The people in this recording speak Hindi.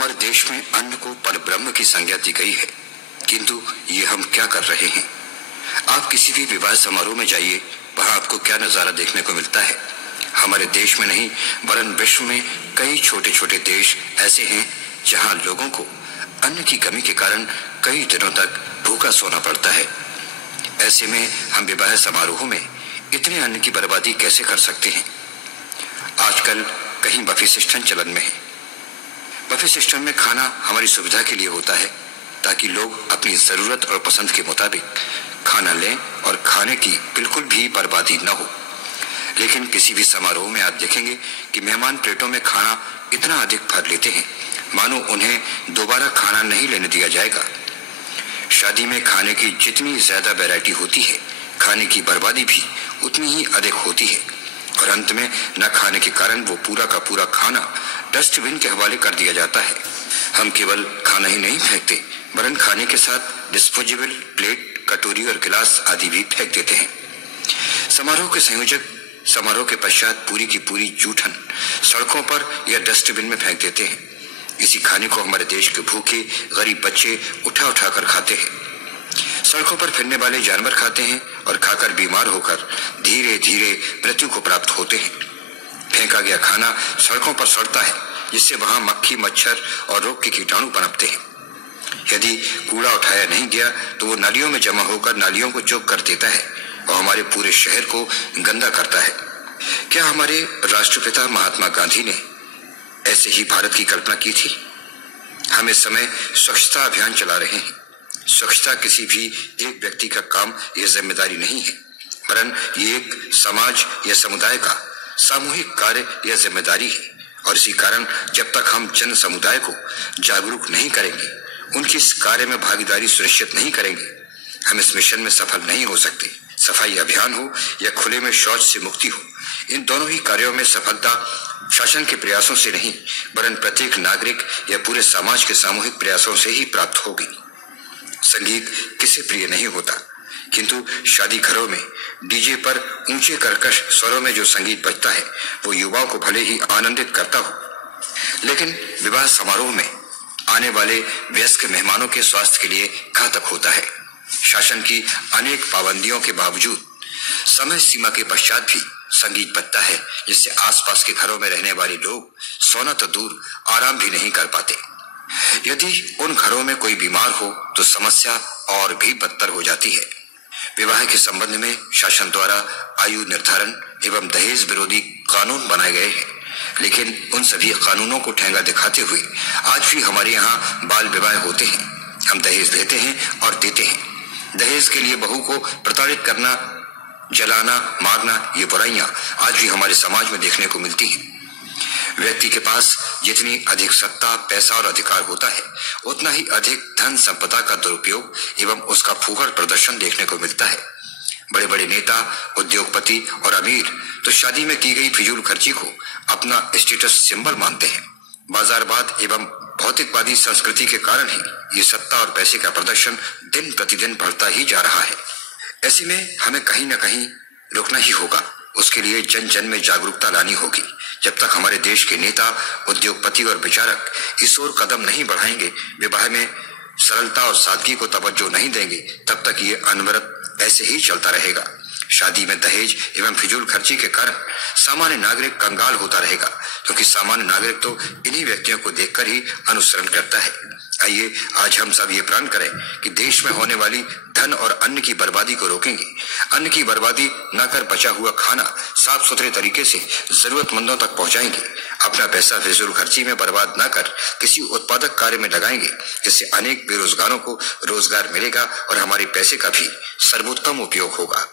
हमारे देश में अन्न को परब्रह्म की संज्ञा दी गई है, किंतु ये हम क्या कर रहे हैं? आप किसी भी विवाह समारोह में जाइए, वहां आपको क्या नजारा देखने को मिलता है? हमारे देश में नहीं वरन विश्व में कई छोटे छोटे देश ऐसे हैं जहां लोगों को अन्न की कमी के कारण कई दिनों तक भूखा सोना पड़ता है। ऐसे में हम विवाह समारोह में इतने अन्न की बर्बादी कैसे कर सकते हैं? आजकल कहीं बफे सिस्टम चलन में है। बफे सिस्टम में खाना हमारी सुविधा के लिए होता है ताकि लोग अपनी जरूरत और पसंद के मुताबिक खाना लें और खाने की बिल्कुल भी बर्बादी न हो। लेकिन किसी भी समारोह में आप देखेंगे कि मेहमान प्लेटों में खाना इतना अधिक भर लेते हैं मानो उन्हें दोबारा खाना नहीं लेने दिया जाएगा। शादी में खाने की जितनी ज्यादा वैरायटी होती है, खाने की बर्बादी भी उतनी ही अधिक होती है और अंत में न खाने के कारण वो पूरा का पूरा खाना डस्टबिन के हवाले कर दिया जाता है। हम केवल खाना ही नहीं फेंकते वरन खाने के साथ डिस्पोजेबल प्लेट, कटोरी और गिलास आदि भी फेंक देते हैं। समारोह के संयोजक समारोह के पश्चात पूरी की पूरी जूठन सड़कों पर या डस्टबिन में फेंक देते हैं। इसी खाने को हमारे देश के भूखे गरीब बच्चे उठा उठा कर खाते हैं। सड़कों पर फिरने वाले जानवर खाते हैं और खाकर बीमार होकर धीरे धीरे मृत्यु को प्राप्त होते हैं। फेंका गया खाना सड़कों पर सड़ता है जिससे वहां मक्खी, मच्छर और रोग के कीटाणु पनपते हैं। यदि कूड़ा उठाया नहीं गया तो वो नालियों में जमा होकर नालियों को चौक कर देता है और हमारे पूरे शहर को गंदा करता है। क्या हमारे राष्ट्रपिता महात्मा गांधी ने ऐसे ही भारत की कल्पना की थी? हम इस समय स्वच्छता अभियान चला रहे हैं। स्वच्छता किसी भी एक व्यक्ति का काम या जिम्मेदारी नहीं है वरन ये एक समाज या समुदाय का सामूहिक कार्य या जिम्मेदारी है और इसी कारण जब तक हम जन समुदाय को जागरूक नहीं करेंगे, उनकी इस कार्य में भागीदारी सुनिश्चित नहीं करेंगे, हम इस मिशन में सफल नहीं हो सकते। सफाई अभियान हो या खुले में शौच से मुक्ति हो, इन दोनों ही कार्यों में सफलता शासन के प्रयासों से नहीं वरन प्रत्येक नागरिक या पूरे समाज के सामूहिक प्रयासों से ही प्राप्त होगी। संगीत किसे प्रिय नहीं होता, किंतु शादी घरों में डीजे पर ऊंचे कर्कश स्वरों में जो संगीत बजता है वो युवाओं को भले ही आनंदित करता हो, लेकिन विवाह समारोह में आने वाले वयस्क मेहमानों के स्वास्थ्य के लिए घातक होता है। शासन की अनेक पाबंदियों के बावजूद समय सीमा के पश्चात भी संगीत बजता है जिससे आसपास के घरों में रहने वाले लोग सोना तो दूर आराम भी नहीं कर पाते। यदि उन घरों में कोई बीमार हो तो समस्या और भी बदतर हो जाती है। विवाह के संबंध में शासन द्वारा आयु निर्धारण एवं दहेज विरोधी कानून बनाए गए हैं, लेकिन उन सभी कानूनों को ठेंगा दिखाते हुए आज भी हमारे यहाँ बाल विवाह होते हैं। हम दहेज लेते हैं और देते हैं। दहेज के लिए बहू को प्रताड़ित करना, जलाना, मारना, ये बुराइयां आज भी हमारे समाज में देखने को मिलती हैं। व्यक्ति के पास जितनी अधिक सत्ता, पैसा और अधिकार होता है उतना ही अधिक धन संपदा का दुरुपयोग एवं उसका फूहड़ प्रदर्शन देखने को मिलता है। बड़े बड़े नेता, उद्योगपति और अमीर तो शादी में की गई फिजूल खर्ची को अपना स्टेटस सिंबल मानते हैं। बाजारवाद एवं भौतिकवादी संस्कृति के कारण ही ये सत्ता और पैसे का प्रदर्शन दिन प्रतिदिन बढ़ता ही जा रहा है। ऐसे में हमें कहीं न कहीं रुकना ही होगा। उसके लिए जन जन में जागरूकता लानी होगी। जब तक हमारे देश के नेता, उद्योगपति और विचारक इस ओर कदम नहीं बढ़ाएंगे, विवाह में सरलता और सादगी को तवज्जो नहीं देंगे, तब तक ये अनवरत ऐसे ही चलता रहेगा। शादी में दहेज एवं फिजूल खर्ची के कारण सामान्य नागरिक कंगाल होता रहेगा, क्योंकि सामान्य नागरिक तो इन्हीं व्यक्तियों को देखकर ही अनुसरण करता है। आइए आज हम सब ये प्रण करें कि देश में होने वाली धन और अन्न की बर्बादी को रोकेंगे। अन्न की बर्बादी न कर बचा हुआ खाना साफ सुथरे तरीके से जरूरतमंदों तक पहुंचाएंगे। अपना पैसा फिजूल खर्ची में बर्बाद न कर किसी उत्पादक कार्य में लगाएंगे, जिससे अनेक बेरोजगारों को रोजगार मिलेगा और हमारे पैसे का भी सर्वोत्तम उपयोग होगा।